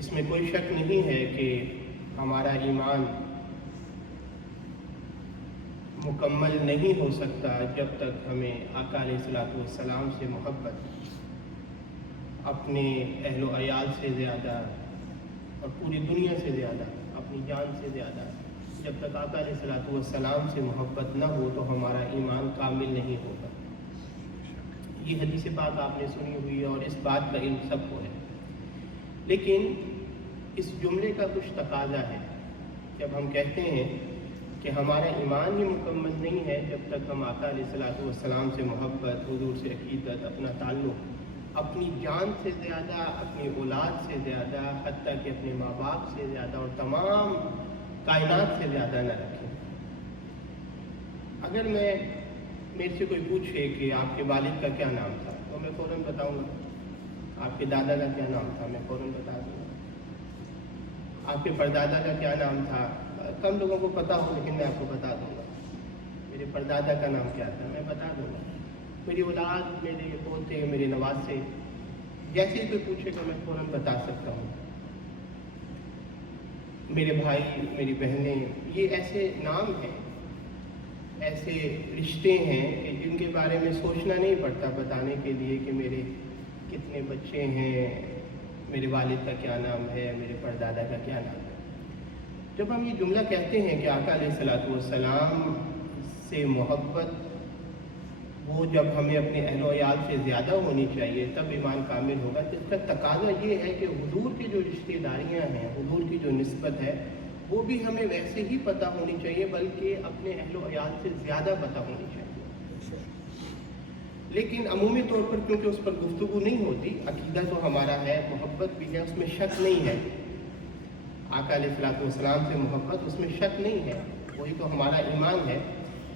اس میں کوئی شک نہیں ہے کہ ہمارا ایمان مکمل نہیں ہو سکتا جب تک ہمیں آقا علیہ الصلوۃ والسلام سے محبت اپنے اہل و عیال سے زیادہ اور پوری دنیا سے زیادہ، اپنی جان سے زیادہ، جب تک آقا علیہ الصلوۃ والسلام سے محبت نہ ہو تو ہمارا ایمان کامل نہیں ہوگا۔ یہ حدیث پاک آپ نے سنی ہوئی ہے اور اس بات کا علم سب کو ہے، لیکن اس جملے کا کچھ تقاضا ہے۔ جب ہم کہتے ہیں کہ ہمارا ایمان ہی مکمل نہیں ہے جب تک ہم آقا علیہ الصلوۃ والسلام سے محبت، حضور سے عقیدت، اپنا تعلق اپنی جان سے زیادہ، اپنی اولاد سے زیادہ، حتیٰ کہ اپنے ماں باپ سے زیادہ اور تمام کائنات سے زیادہ نہ رکھیں۔ اگر میرے سے کوئی پوچھے کہ آپ کے والد کا کیا نام تھا تو میں فوراً بتاؤں گا، آپ کے دادا کا کیا نام تھا میں فوراً بتا دوں گا، آپ کے پردادا کا کیا نام تھا کم لوگوں کو پتہ ہو لیکن میں آپ کو بتا دوں گا، میرے پردادا کا نام کیا تھا میں بتا دوں گا، میری اولاد، میرے پوتے، میرے نواسے، جیسے ہی کوئی پوچھے گا میں فوراً بتا سکتا ہوں۔ میرے بھائی، میری بہنیں، یہ ایسے نام ہیں، ایسے رشتے ہیں کہ جن کے بارے میں سوچنا نہیں پڑتا بتانے کے لیے کہ میرے کتنے بچے ہیں، میرے والد کا کیا نام ہے، میرے پردادا کا کیا نام ہے۔ جب ہم یہ جملہ کہتے ہیں کہ آقا علیہ الصلوۃ والسلام سے محبت وہ جب ہمیں اپنے اہل و عیال سے زیادہ ہونی چاہیے تب ایمان کامل ہوگا، تو اس کا تقاضا یہ ہے کہ حضور کی جو رشتہ داریاں ہیں، حضور کی جو نسبت ہے وہ بھی ہمیں ویسے ہی پتہ ہونی چاہیے بلکہ اپنے اہل و عیال سے زیادہ پتہ ہونی چاہیے۔ لیکن عمومی طور پر کیونکہ اس پر گفتگو نہیں ہوتی، عقیدہ تو ہمارا ہے، محبت بھی ہے، اس میں شک نہیں ہے، آقا علیہ الصلوۃ والسلام سے محبت اس میں شک نہیں ہے، وہی تو ہمارا ایمان ہے۔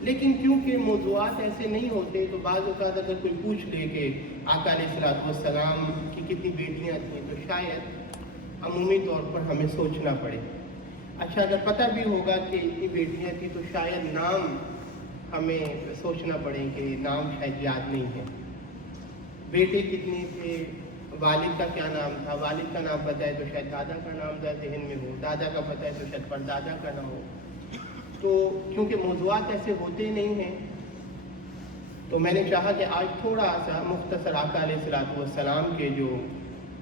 لیکن کیونکہ موضوعات ایسے نہیں ہوتے تو بعض اوقات اگر کوئی پوچھ لے کہ آقا علیہ الصلوۃ والسلام کی کتنی بیٹیاں تھیں تو شاید عمومی طور پر ہمیں سوچنا پڑے۔ اچھا، اگر پتہ بھی ہوگا کہ اتنی بیٹیاں تھیں تو شاید نام ہمیں سوچنا پڑے کہ نام شاید یاد نہیں ہے۔ بیٹے کتنے تھے، والد کا کیا نام تھا، والد کا نام پتہ ہے تو شاید دادا کا نام ذہن میں ہو، دادا کا پتہ ہے تو شاید پردادا کا نہ ہو۔ تو کیونکہ موضوعات ایسے ہوتے نہیں ہیں تو میں نے چاہا کہ آج تھوڑا سا مختصر آقا علیہ الصلوۃ والسلام کے جو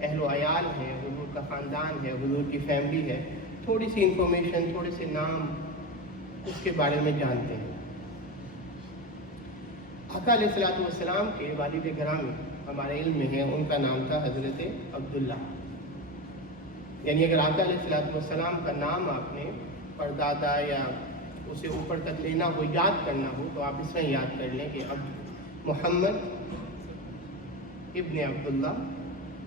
اہل و عیال ہیں، حضور کا خاندان ہے، حضور کی فیملی ہے، تھوڑی سی انفارمیشن، تھوڑے سے نام اس کے بارے میں جانتے ہیں۔ آقا علیہ الصلوۃ والسلام کے والد گرامی ہمارے علم میں ہیں، ان کا نام تھا حضرت عبداللہ۔ یعنی اگر آقا علیہ الصلوۃ والسلام کا نام آپ نے پردادا یا اسے اوپر تک لینا ہو، یاد کرنا ہو تو آپ اس طرح یاد کر لیں کہ اب محمد ابن عبداللہ،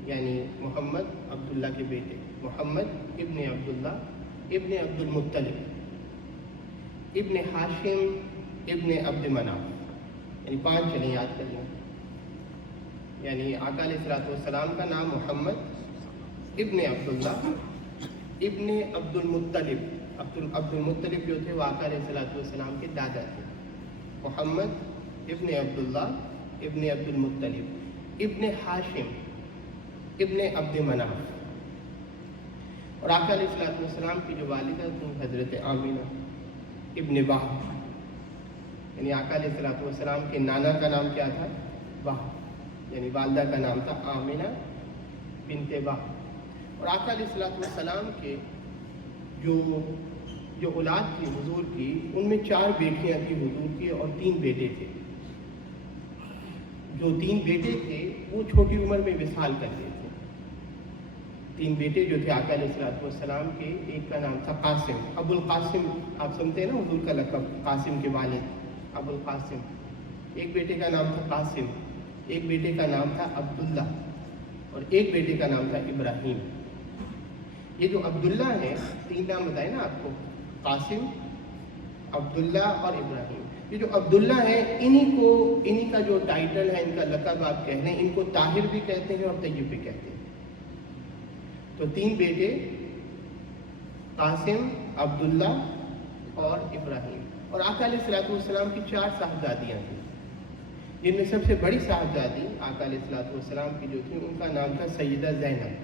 یعنی محمد عبداللہ کے بیٹے، محمد ابن عبداللہ ابن عبد المطلب ابن ہاشم ابن عبد مناف، یعنی 5 چلیں یاد کر لیں۔ یعنی آقا علیہ الصلوۃ والسلام کا نام محمد ابن عبداللہ ابن عبد المطلب، عبد المطلب جو تھے وہ آقا علیہ الصلوۃ والسلام کے دادا تھے، محمد ابن عبداللہ ابن عبد المطلب ابن ہاشم ابن عبد مناف۔ اور آقا علیہ الصلوۃ والسلام کی جو والدہ تھیں حضرت آمینہ ابن وہب، یعنی آقا علیہ الصلوۃ والسلام کے نانا کا نام کیا تھا؟ وہب، یعنی والدہ کا نام تھا آمینہ بنت وہب۔ اور آقا علیہ الصلوۃ والسلام کے جو اولاد تھی حضور کی، ان میں 4 بیٹیاں تھیں حضور کی اور 3 بیٹے تھے۔ جو 3 بیٹے تھے وہ چھوٹی عمر میں وصال کر گئے تھے۔ 3 بیٹے جو تھے آقا علیہ الصلوۃ والسلام کے، ایک کا نام تھا قاسم، ابو القاسم، آپ سنتے ہیں نا حضور کا لقب قاسم کے والد ابو القاسم۔ ایک بیٹے کا نام تھا قاسم، ایک بیٹے کا نام تھا عبداللہ اور ایک بیٹے کا نام تھا ابراہیم۔ یہ جو عبداللہ ہیں، 3 نام بتائے نا آپ کو، قاسم، عبداللہ اور ابراہیم۔ یہ جو عبداللہ ہیں انہی کا جو ٹائٹل ہے، ان کا لقب آپ کہہ لیں، ان کو طاہر بھی کہتے ہیں اور طیب بھی کہتے ہیں۔ تو 3 بیٹے قاسم، عبداللہ اور ابراہیم، اور آقا علیہ الصلوۃ والسلام کی 4 صاحبزادیاں تھیں، جن میں سب سے بڑی صاحبزادی آقا علیہ الصلوۃ والسلام کی جو تھی ان کا نام تھا سیدہ زینب۔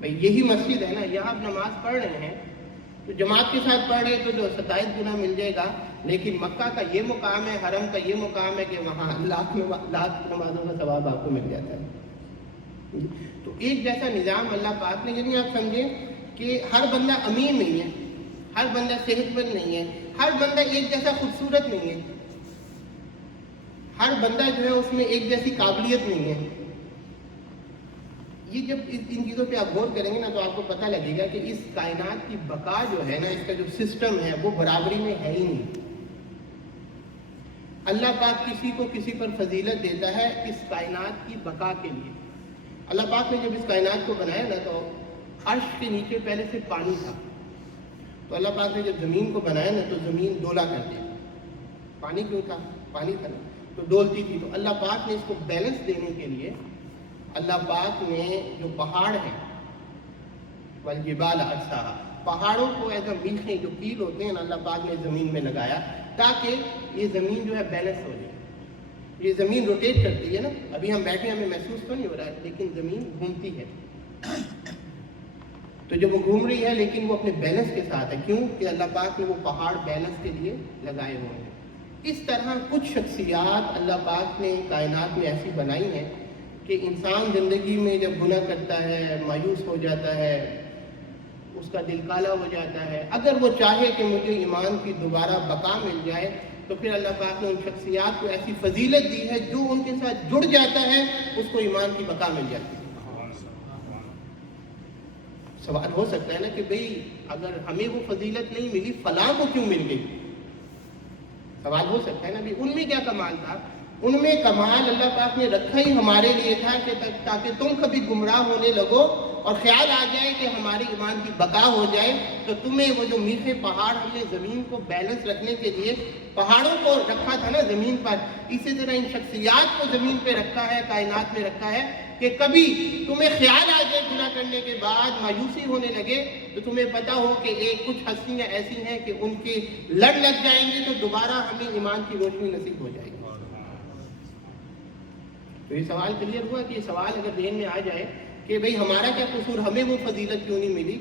بھئی یہی مسجد ہے نا، یہاں آپ نماز پڑھ رہے ہیں تو جماعت کے ساتھ پڑھ رہے تو جو 27 گنا مل جائے گا، لیکن مکہ کا یہ مقام ہے، حرم کا یہ مقام ہے کہ وہاں لاکھ نمازوں کا ثواب آپ کو مل جاتا ہے۔ تو ایک جیسا نظام اللہ پاک نے، یعنی آپ سمجھیں کہ ہر بندہ امیر نہیں ہے، ہر بندہ صحت مند نہیں ہے، ہر بندہ ایک جیسا خوبصورت نہیں ہے، ہر بندہ جو ہے اس میں ایک جیسی قابلیت نہیں ہے۔ یہ جب ان چیزوں پہ آپ غور کریں گے نا تو آپ کو پتہ لگے گا کہ اس کائنات کی بقا جو ہے نا، اس کا جو سسٹم ہے وہ برابری میں ہے ہی نہیں۔ اللہ پاک کسی کو کسی پر فضیلت دیتا ہے اس کائنات کی بقا کے لیے۔ اللہ پاک نے جب اس کائنات کو بنایا نا تو عرش کے نیچے پہلے سے پانی تھا، تو اللہ پاک نے جب زمین کو بنایا نا تو زمین ڈولا کر دیا۔ پانی کیوں تھا؟ پانی تھا نا تو ڈولتی تھی۔ تو اللہ پاک نے اس کو بیلنس دینے کے لیے اللہ پاک نے جو پہاڑ ہیں والجبال ارساہا، پہاڑوں کو ایسا میخیں جو کیل ہوتے ہیں اللہ پاک نے زمین میں لگایا تاکہ یہ زمین جو ہے بیلنس ہو جائے۔ یہ زمین روٹیٹ کرتی ہے نا، ابھی ہم بیٹھے ہمیں محسوس تو نہیں ہو رہا ہے، لیکن زمین گھومتی ہے۔ تو جب وہ گھوم رہی ہے لیکن وہ اپنے بیلنس کے ساتھ ہے، کیوں کہ اللہ پاک نے وہ پہاڑ بیلنس کے لیے لگائے ہوئے ہیں۔ اس طرح کچھ شخصیات اللہ پاک نے کائنات میں ایسی بنائی ہیں کہ انسان زندگی میں جب گناہ کرتا ہے، مایوس ہو جاتا ہے، اس کا دل کالا ہو جاتا ہے، اگر وہ چاہے کہ مجھے ایمان کی دوبارہ بقا مل جائے تو پھر اللہ پاک نے ان شخصیات کو ایسی فضیلت دی ہے جو ان کے ساتھ جڑ جاتا ہے اس کو ایمان کی بقا مل جاتی ہے۔ سوال ہو سکتا ہے نا کہ بھئی اگر ہمیں وہ فضیلت نہیں ملی فلاں کو کیوں مل گئی؟ سوال ہو سکتا ہے نا بھی ان میں کیا کمال تھا؟ ان میں کمال اللہ پاک نے رکھا ہی ہمارے لیے تھا کہ تاکہ تم کبھی گمراہ ہونے لگو اور خیال آ جائے کہ ہماری ایمان کی بقا ہو جائے تو تمہیں وہ جو میٹھے پہاڑ ہم نے زمین کو بیلنس رکھنے کے لیے پہاڑوں کو رکھا تھا نا زمین پر، اسی طرح ان شخصیات کو زمین پہ رکھا ہے، کائنات میں رکھا ہے کہ کبھی تمہیں خیال آ جائے گناہ کرنے کے بعد مایوسی ہونے لگے تو تمہیں پتا ہو کہ ایک کچھ ہستیاں ایسی ہیں کہ ان کے لڑ لگ جائیں گے تو دوبارہ ہمیں ایمان کی روشنی نصیب ہو جائے گی۔ تو یہ سوال کلیئر ہوا کہ یہ سوال اگر ذہن میں آ جائے کہ بھئی ہمارا کیا قصور، ہمیں وہ فضیلت کیوں نہیں ملی؟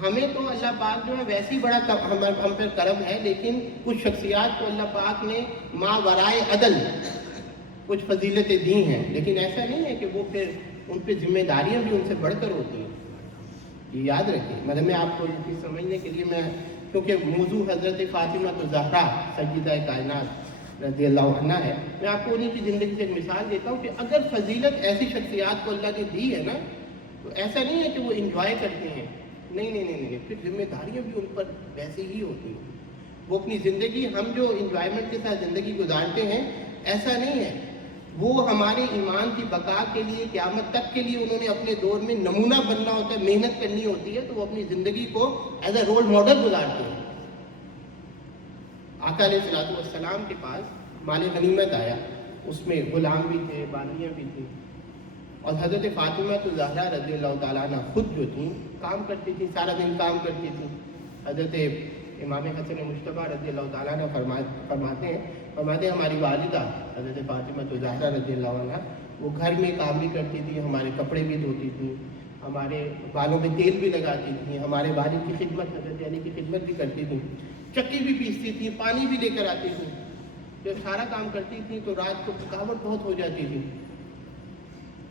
ہمیں تو اللہ پاک جو ہے ویسے ہی بڑا ہم پر کرم ہے، لیکن کچھ شخصیات کو اللہ پاک نے ما ورائے عدل کچھ فضیلتیں دی ہیں، لیکن ایسا نہیں ہے کہ وہ پھر ان پہ ذمہ داریاں بھی ان سے بڑھ کر ہوتی ہیں۔ یہ یاد رکھیں، مطلب میں آپ کو یہ چیز سمجھنے کے لیے کیونکہ موضوع حضرت فاطمہ زہرا سیدہ کائنات رضی اللہ عنہ ہے، میں آپ کو انہیں کی زندگی سے ایک مثال دیتا ہوں کہ اگر فضیلت ایسی شخصیات کو اللہ نے دی ہے نا تو ایسا نہیں ہے کہ وہ انجوائے کرتے ہیں، نہیں، پھر ذمہ داریاں بھی ان پر ویسے ہی ہوتی ہیں۔ وہ اپنی زندگی، ہم جو انجوائمنٹ کے ساتھ زندگی گزارتے ہیں ایسا نہیں ہے، وہ ہمارے ایمان کی بقا کے لیے قیامت تک کے لیے انہوں نے اپنے دور میں نمونہ بننا ہوتا ہے، محنت کرنی ہوتی ہے، تو وہ اپنی زندگی کو ایز اے رول ماڈل گزارتے ہیں۔ آقا علیہ الصلوۃ والسلام کے پاس مال غنیمت آیا، اس میں غلام بھی تھے، باندیاں بھی تھیں، اور حضرت فاطمہ زہرا رضی اللہ تعالیٰ عنہ خود جو تھیں کام کرتی تھیں، سارا دن کام کرتی تھیں۔ حضرت امام حسن مجتبیٰ رضی اللہ تعالیٰ عنہ فرماتے ہیں ہماری والدہ حضرت فاطمہ زہرا رضی اللہ عنہ وہ گھر میں کام بھی کرتی تھی، ہمارے کپڑے بھی دھوتی تھیں، ہمارے بالوں میں تیل بھی لگاتی تھیں، ہمارے والد کی خدمت، حضرت علی کی خدمت بھی کرتی تھیں، چکی بھی پیستی تھیں، پانی بھی لے کر آتی تھیں۔ جب سارا کام کرتی تھیں تو رات کو تھکاوٹ بہت ہو جاتی تھی،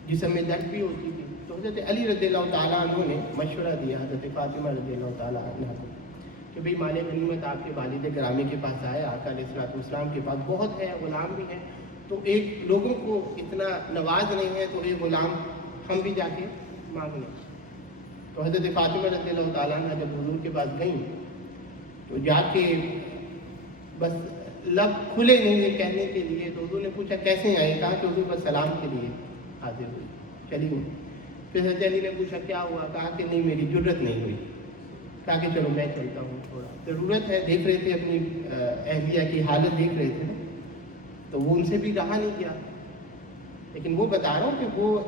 جسم میں درد بھی ہوتی تھی، تو حضرت علی رضی اللہ تعالیٰ عنہ نے مشورہ دیا حضرت فاطمہ رضی اللہ تعالیٰ عنہ کو کہ بھئی مال غنیمت آپ کے والد گرامی کے پاس آئے، آقا علیہ الصلوۃ والسلام کے پاس بہت ہے، غلام بھی ہیں، تو ایک لوگوں کو اتنا نواز نہیں ہے تو ایک غلام ہم بھی جا کے مانگ لیں۔ تو حضرت فاطمہ رضی اللہ تعالیٰ عنہ جب حضور کے پاس گئیں تو جا کے بس لب کھلے نہیں یہ کہنے کے لیے، تو حضور نے پوچھا کیسے آئے؟ کہا کہ حضور بس سلام کے لیے حاضر ہوئی، چلی گئی۔ پھر حضرت علی نے پوچھا کیا ہوا؟ کہا کہ نہیں میری جرت نہیں ہوئی، کہا کہ چلو میں چلتا ہوں، تھوڑا ضرورت ہے، دیکھ رہے تھے اپنی اہلیہ کی حالت دیکھ رہے تھے نا، تو وہ ان سے بھی رہا نہیں کیا۔ لیکن وہ بتا رہا ہوں کہ وہ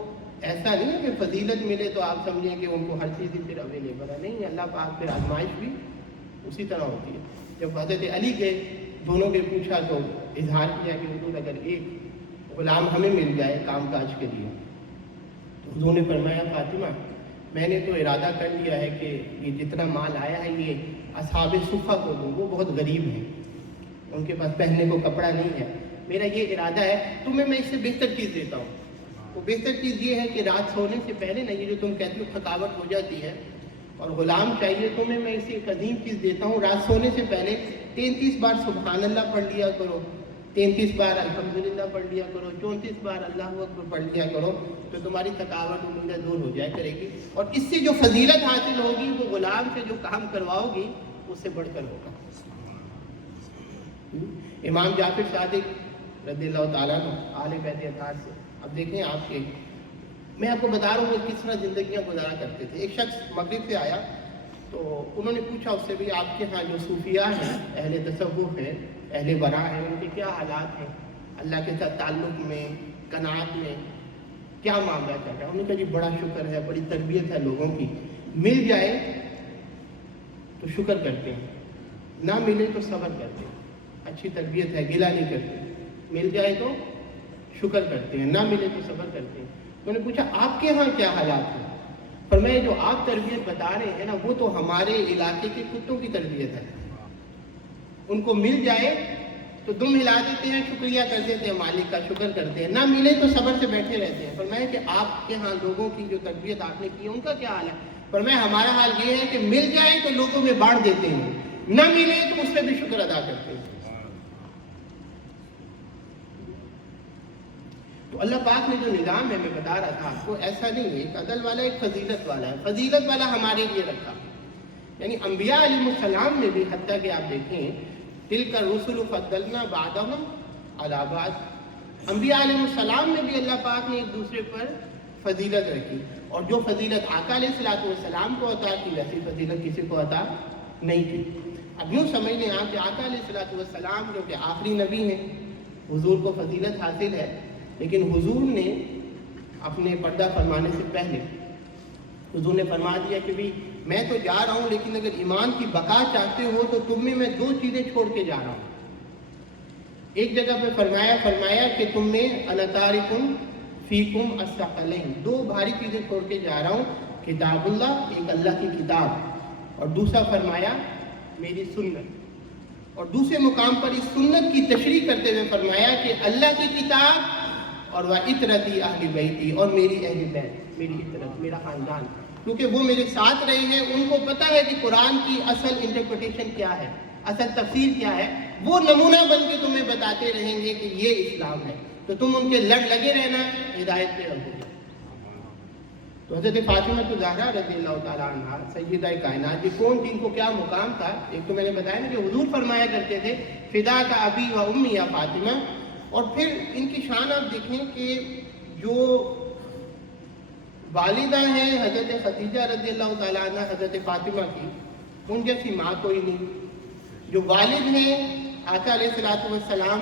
ایسا نہیں ہے کہ فضیلت ملے تو آپ سمجھیں کہ ان کو ہر چیز ہی پھر اویلیبل ہے، نہیں، اللہ پاک پھر آزمائش بھی اسی طرح ہوتی ہے۔ جب حضرت علی کے دونوں کے پوچھا تو اظہار کیا کہ حضور اگر ایک غلام ہمیں مل جائے کام کاج کے لیے، تو حضور نے فرمایا فاطمہ میں نے تو ارادہ کر لیا ہے کہ یہ جتنا مال آیا ہے یہ اصحاب صفہ کو دوں، وہ بہت غریب ہیں، ان کے پاس پہننے کو کپڑا نہیں ہے، میرا یہ ارادہ ہے، تمہیں میں اس سے بہتر چیز دیتا ہوں۔ وہ بہتر چیز یہ ہے کہ رات سونے سے پہلے نا، یہ جو تم کہتے ہو تھکاوٹ ہو جاتی ہے اور غلام چاہیے، تمہیں میں اسے ایک عظیم چیز دیتا ہوں، رات سونے سے پہلے 33 بار سبحان اللہ پڑھ لیا کرو، 33 بار الحمدللہ پڑھ لیا کرو، 34 بار اللہ اکبر پڑھ لیا کرو، تو تمہاری تھکاوٹ امیدیں دور ہو جائے کرے گی، اور اس سے جو فضیلت حاصل ہوگی وہ غلام سے جو کام کرواؤ گی اس سے بڑھ کر ہوگا۔ امام جعفر صادق رضی اللہ تعالیٰ عنہ اہل بیت اطہار سے، اب دیکھیں آپ کے، میں آپ کو بتا رہا ہوں وہ کس طرح زندگیاں گزارا کرتے تھے۔ ایک شخص مغرب سے آیا تو انہوں نے پوچھا اس سے بھی، آپ کے ہاں جو صوفیاء ہیں، اہل تصوف ہیں، اہل ورع ہیں، ان کے کیا حالات ہیں، اللہ کے ساتھ تعلق میں، قناعت میں کیا معاملہ چل رہا ہے؟ انہوں نے کہا جی بڑا شکر ہے، بڑی تربیت ہے لوگوں کی، مل جائے تو شکر کرتے ہیں، نہ ملے تو صبر کرتے ہیں، اچھی تربیت ہے، گلہ نہیں کرتے، مل جائے تو شکر کرتے ہیں، نہ ملے تو صبر کرتے ہیں۔ میں نے پوچھا آپ کے ہاں کیا حالات ہیں؟ فرمایا جو آپ تربیت بتا رہے ہیں نا، وہ تو ہمارے علاقے کے کتوں کی تربیت ہے، ان کو مل جائے تو دم ہلا دیتے ہیں، شکریہ کر دیتے ہیں، مالک کا شکر کرتے ہیں، نہ ملے تو صبر سے بیٹھے رہتے ہیں۔ فرمایا کہ آپ کے ہاں لوگوں کی جو تربیت آپ نے کی ہے ان کا کیا حال ہے؟ فرمایا ہمارا حال یہ ہے کہ مل جائے تو لوگوں میں بانٹ دیتے ہیں، نہ ملے تو اس پہ بھی شکر ادا کرتے ہیں۔ تو اللہ پاک نے جو نظام ہے، میں بتا رہا تھا آپ کو، ایسا نہیں ہے، ایک عدل والا، ایک فضیلت والا ہے، فضیلت والا ہمارے لیے رکھا، یعنی انبیاء علیہ السلام نے بھی، حتیٰ کہ آپ دیکھیں تلک الرسل فضلنا بعضهم علی بعض، انبیاء علیہ السلام میں بھی اللہ پاک نے ایک دوسرے پر فضیلت رکھی، اور جو فضیلت آقا علیہ السلام کو عطا کی ویسی فضیلت کسی کو عطا نہیں کی۔ اب یوں سمجھ لیں آپ کہ آقا علیہ السلام جو کہ آخری نبی ہیں، حضور کو فضیلت حاصل ہے، لیکن حضور نے اپنے پردہ فرمانے سے پہلے حضور نے فرما دیا کہ بھی میں تو جا رہا ہوں، لیکن اگر ایمان کی بقا چاہتے ہو تو تم میں دو چیزیں چھوڑ کے جا رہا ہوں۔ ایک جگہ پہ فرمایا کہ تم نے انا تارک فیکم الثقلین، دو بھاری چیزیں چھوڑ کے جا رہا ہوں، کتاب اللہ، ایک اللہ کی کتاب، اور دوسرا فرمایا میری سنت، اور دوسرے مقام پر اس سنت کی تشریح کرتے ہوئے فرمایا کہ اللہ کی کتاب اور وَعِطْرَتِي اہل بیتی، اور میری اہل بیت، میری عطرت، میرا خاندان، کیونکہ وہ میرے ساتھ رہے ہیں، ان کو پتہ ہے کہ قرآن کی اصل انٹرپریٹیشن کیا ہے، اصل تفسیر کیا ہے، وہ نمونہ بن کے تمہیں بتاتے رہیں گے کہ یہ اسلام ہے، تو تم ان کے لگے رہنا، ہدایت پہ رہو گے۔ تو حضرت فاطمہ الزہرا رضی اللہ تعالیٰ عنہ سیدہ کائنات، یہ کون تھی، ان کو کیا مقام تھا؟ ایک تو میں نے بتایا نا کہ حضور فرمایا کرتے تھے فدا کا ابی و امی یا فاطمہ، اور پھر ان کی شان آپ دیکھیں کہ جو والدہ ہیں حضرت خدیجہ رضی اللہ تعالیٰ عنہ حضرت فاطمہ کی، ان جیسی ماں کوئی نہیں، جو والد ہیں آقا علیہ السلام،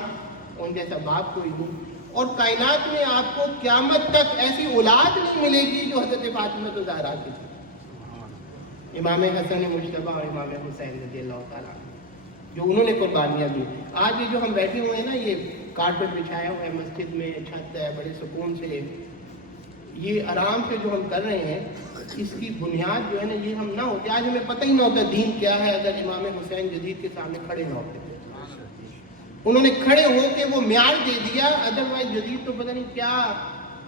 ان جیسا باپ کوئی نہیں، اور کائنات میں آپ کو قیامت تک ایسی اولاد نہیں ملے گی جو حضرت فاطمہ الزہرا کی تھی، امام حسن مجتبیٰ اور امام حسین رضی اللہ تعالیٰ عنہ، جو انہوں نے قربانیاں دی۔ آج یہ جو ہم بیٹھے ہوئے ہیں نا، یہ کارپیٹ بچھایا ہوا ہے مسجد میں، چھت ہے، بڑے سکون سے، یہ آرام سے جو ہم کر رہے ہیں، اس کی بنیاد جو ہے نا، یہ ہم نہ ہوتے، آج ہمیں پتہ ہی نہ ہوتا دین کیا ہے اگر امام حسین جدید کے سامنے کھڑے نہ ہوتے۔ انہوں نے کھڑے ہو کے وہ معیار دے دیا، ادروائز جدید تو پتہ نہیں کیا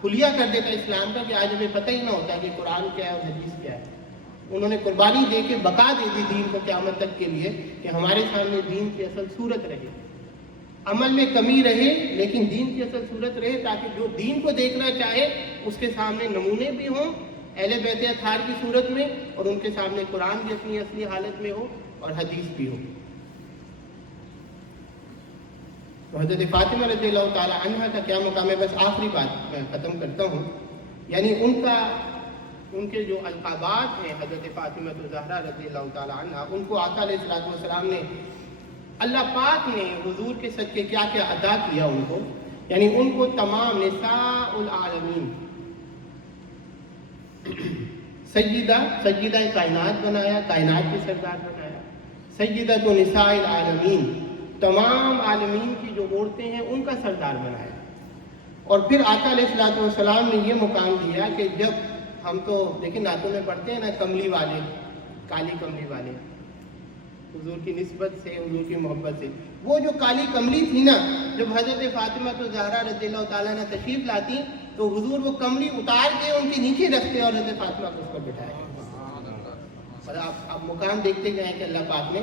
کھلیا کر دیتا اسلام کا، کہ آج ہمیں پتہ ہی نہ ہوتا کہ قرآن کیا ہے اور حدیث کیا ہے۔ انہوں نے قربانی دے کے بقا دے دی دین کو قیامت تک کے لیے، کہ ہمارے سامنے دین کی اصل صورت رہے، عمل میں کمی رہے لیکن دین کی اصل صورت رہے، تاکہ جو دین کو دیکھنا چاہے اس کے سامنے نمونے بھی ہوں اہل بیت اطہار کی صورت میں، اور ان کے سامنے قرآن بھی اپنی اصلی حالت میں ہو اور حدیث بھی ہو۔ تو حضرت فاطمہ رضی اللہ تعالیٰ عنہ کا کیا مقام ہے؟ بس آخری بات میں ختم کرتا ہوں، یعنی ان کے جو القابات ہیں حضرت فاطمہ الزہرا رضی اللہ تعالیٰ عنہ، ان کو آقا علیہ السلام نے، اللہ پاک نے حضور کے صدقے کیا کیا عطا کیا ان کو، یعنی ان کو تمام نساء العالمین، سیدہ کائنات بنایا، کائنات کی سردار بنایا، سیدہ تو نساء العالمین، تمام عالمین کی جو عورتیں ہیں ان کا سردار بنایا، اور پھر آقا علیہ السلام نے یہ مقام دیا کہ جب ہم تو دیکھیں نعتوں میں پڑھتے ہیں نا کملی والے، کالی کملی والے، حضور کی نسبت سے، حضور کی محبت سے، وہ جو کالی کملی تھی نا، جب حضرت فاطمہ تو زہرا رضی اللہ تعالیٰ عنہ تشریف لاتی تو حضور وہ کملی اتار کے ان کے نیچے رکھتے اور حضرت فاطمہ کو اس پر بٹھایا۔ اور آپ مقام دیکھتے گئے کہ اللہ پاک نے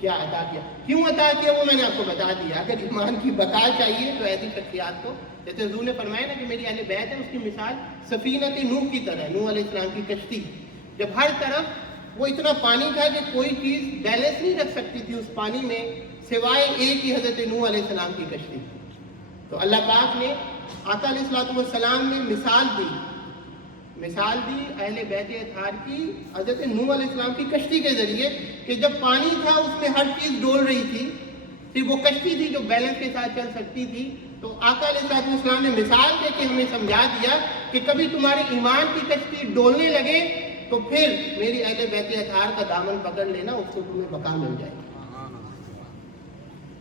کیا عطا کیا، کیوں عطا کیا وہ میں نے آپ کو بتا دیا۔ اگر ایمان کی بقا چاہیے تو ایسی شخصیات کو، جیسے حضور نے فرمایا نا کہ میری اہل بیت ہے، اس کی مثال سفینۃ نوح کی طرح، نوح علیہ السلام کی کشتی، جب ہر طرف وہ اتنا پانی تھا کہ کوئی چیز بیلنس نہیں رکھ سکتی تھی اس پانی میں سوائے ایک ہی حضرت نوح علیہ السلام کی کشتی۔ تو اللہ پاک نے آقا علیہ السلام نے مثال دی اہل بیت اطہار کی حضرت نوح علیہ السلام کی کشتی کے ذریعے، کہ جب پانی تھا اس میں ہر چیز ڈول رہی تھی، صرف وہ کشتی تھی جو بیلنس کے ساتھ چل سکتی تھی۔ تو آقا علیہ السلام نے مثال دے کے ہمیں سمجھا دیا کہ کبھی تمہارے ایمان کی کشتی ڈولنے لگے تو پھر میری اہل بیت اطہار کا دامن پکڑ لینا، اس کو تمہیں مقام مل جائے گا۔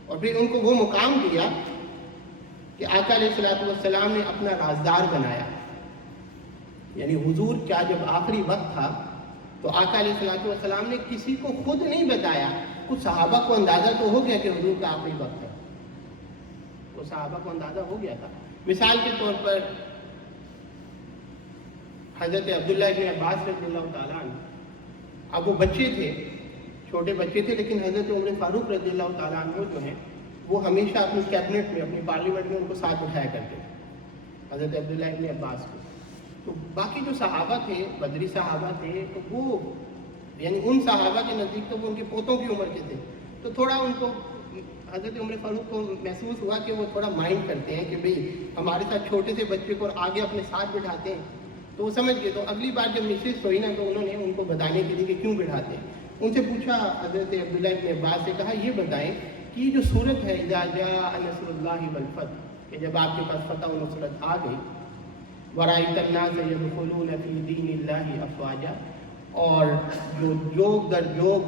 اور پھر ان کو وہ مقام دیا کہ آقا علیہ السلام نے اپنا رازدار بنایا، یعنی حضور کیا جب آخری وقت تھا تو آقا علیہ السلام نے کسی کو خود نہیں بتایا، کچھ صحابہ کو اندازہ تو ہو گیا کہ حضور کا آخری وقت ہے، وہ صحابہ کو اندازہ ہو گیا تھا۔ مثال کے طور پر حضرت عبداللہ ابن عباس رضی اللہ تعالیٰ عنہ، اب وہ بچے تھے، چھوٹے بچے تھے، لیکن حضرت عمر فاروق رضی اللہ تعالیٰ عنہ جو ہیں وہ ہمیشہ اپنی کیبنٹ میں، اپنی پارلیمنٹ میں ان کو ساتھ اٹھایا کرتے تھے، حضرت عبداللہ ابن عباس کو۔ تو باقی جو صحابہ تھے، بدری صحابہ تھے، تو وہ یعنی ان صحابہ کے نزدیک تو وہ ان کے پوتوں کی عمر کے تھے، تو تھوڑا ان کو حضرت عمر فاروق کو محسوس ہوا کہ وہ تھوڑا مائنڈ کرتے ہیں کہ بھئی ہمارے ساتھ چھوٹے سے بچے کو آگے اپنے ساتھ بٹھاتے ہیں، تو وہ سمجھ گئے۔ تو اگلی بار جب نشست ہوئی نا تو انہوں نے ان کو بتانے کے لیے کہ کیوں بٹھاتے ہیں، ان سے پوچھا حضرت عبداللہ ابن عباس سے، کہا یہ بتائیں کہ یہ جو صورت ہے اذا جاء نصر اللہ والفتح، کہ جب آپ کے پاس فتح و نصرت آ گئی، وَرَأَيْتَ النَّاسَ يَدْخُلُونَ فِي دِينِ اللَّهِ أَفْوَاجًا، اور جوگ در جوگ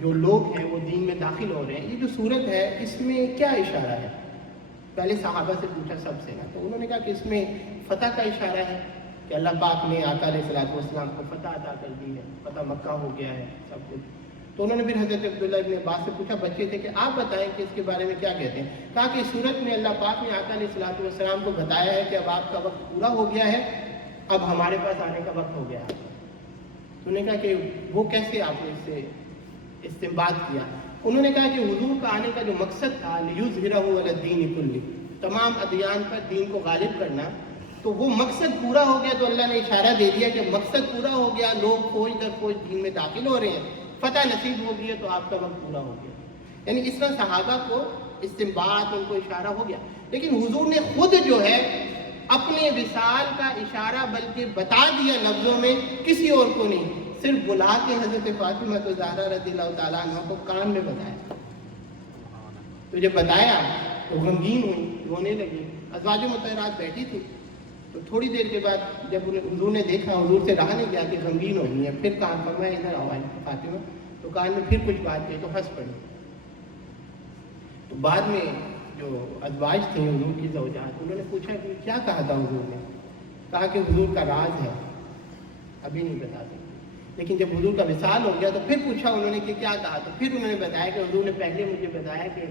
جو لوگ ہیں وہ دین میں داخل ہو رہے ہیں، یہ جو صورت ہے اس میں کیا اشارہ ہے؟ پہلے صحابہ سے پوچھا سب سے نا، تو انہوں نے کہا کہ اس میں فتح کا اشارہ ہے کہ اللہ پاک نے آقا علیہ السلام کو فتح عطا کر دی ہے، فتح مکہ ہو گیا ہے سب کچھ۔ تو انہوں نے پھر حضرت عبداللہ ابن عباس سے پوچھا، بچے تھے، کہ آپ بتائیں کہ اس کے بارے میں کیا کہتے ہیں؟ کہا کہ صورت میں اللہ پاک نے آقا علیہ السلام کو بتایا ہے کہ اب آپ کا وقت پورا ہو گیا ہے، اب ہمارے پاس آنے کا وقت ہو گیا ہے۔ تو انہوں نے کہا کہ وہ کیسے آپ نے اس سے استنباط کیا؟ انہوں نے کہا کہ حضور کا آنے کا جو مقصد تھا لِيُظْهِرَهُ عَلَى الدِّينِ كُلِّهِ، تمام ادیان پر دین کو غالب کرنا، تو وہ مقصد پورا ہو گیا، تو اللہ نے اشارہ دے دیا کہ مقصد پورا ہو گیا، لوگ فوج در فوج دین میں داخل ہو رہے ہیں، فتح نصیب ہو گئی ہے، تو آپ کا وقت پورا ہو گیا۔ یعنی اس طرح صحابہ کو استنباط، ان کو اشارہ ہو گیا، لیکن حضور نے خود جو ہے اپنے وصال کا اشارہ بلکہ بتا دیا لفظوں میں، کسی اور کو نہیں، صرف بلا کے حضرت فاطمہ زہرا رضی اللہ تعالیٰ عنہ کو کان میں بتایا۔ تو جب بتایا تو غمگین ہوئی، رونے لگی، ازواج مطہرات بیٹھی تھی، تو تھوڑی دیر کے بعد جب حضور نے دیکھا، حضور سے رہا نہیں گیا کہ غمگین ہو گئی ہے، پھر کہا فرمایا ادھر آؤ فاطمہ، تو کان میں پھر کچھ بات کی تو ہنس پڑی۔ تو بعد میں جو ازواج تھے حضور کی زوجات، انہوں نے پوچھا کہ کیا کہا تھا حضور نے؟ کہا کہ حضور کا راز ہے، ابھی نہیں بتا سکتے۔ لیکن جب حضور کا وصال ہو گیا تو پھر پوچھا انہوں نے کہ کیا کہا، تو پھر انہوں نے بتایا کہ حضور نے پہلے مجھے بتایا کہ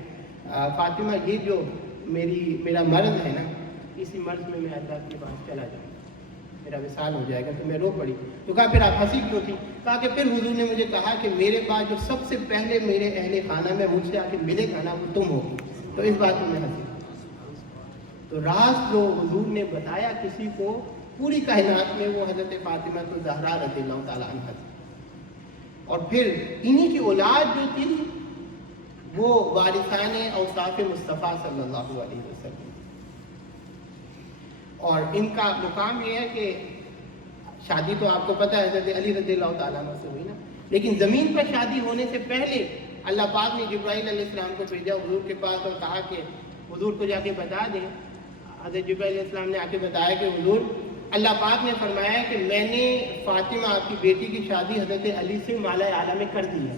فاطمہ یہ جو میرا مرض ہے نا، اسی مرض میں اللہ کے پاس چلا جاؤں، میرا وصال ہو جائے گا۔ تو میں رو پڑی۔ تو کہا پھر آپ ہنسی کیوں تھی؟ کہا کہ پھر حضور نے مجھے کہا کہ میرے پاس جو سب سے پہلے میرے اہل خانہ میں مجھ سے آ کے ملے گا نا، وہ تم ہوگی، تو اس بات میں ہنسی۔ تو راز جو حضور نے بتایا کسی کو پوری کائنات میں، وہ حضرت فاطمہ زہرا رضی اللہ تعالیٰ عنہ تھی۔ اور پھر انہی کی اولاد جو تھی وہ وارثان اوصاف مصطفیٰ صلی اللہ علیہ وسلم، اور ان کا مقام یہ ہے کہ شادی تو آپ کو پتہ ہے حضرت علی رضی اللہ تعالیٰ عنہ سے ہوئی نا، لیکن زمین پر شادی ہونے سے پہلے اللہ پاک نے جبرائیل علیہ السلام کو بھیجا حضور کے پاس اور کہا کہ حضور کو جا کے بتا دیں۔ حضرت جبرائیل علیہ السلام نے آ کے بتایا کہ حضور اللہ پاک نے فرمایا ہے کہ میں نے فاطمہ آپ کی بیٹی کی شادی حضرت علی سے مالا اعلیٰ میں کر دی ہے،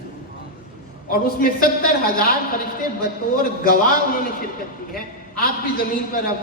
اور اس میں 70,000 فرشتے بطور گواہ انہوں نے شرکت کی ہے، آپ بھی زمین پر اب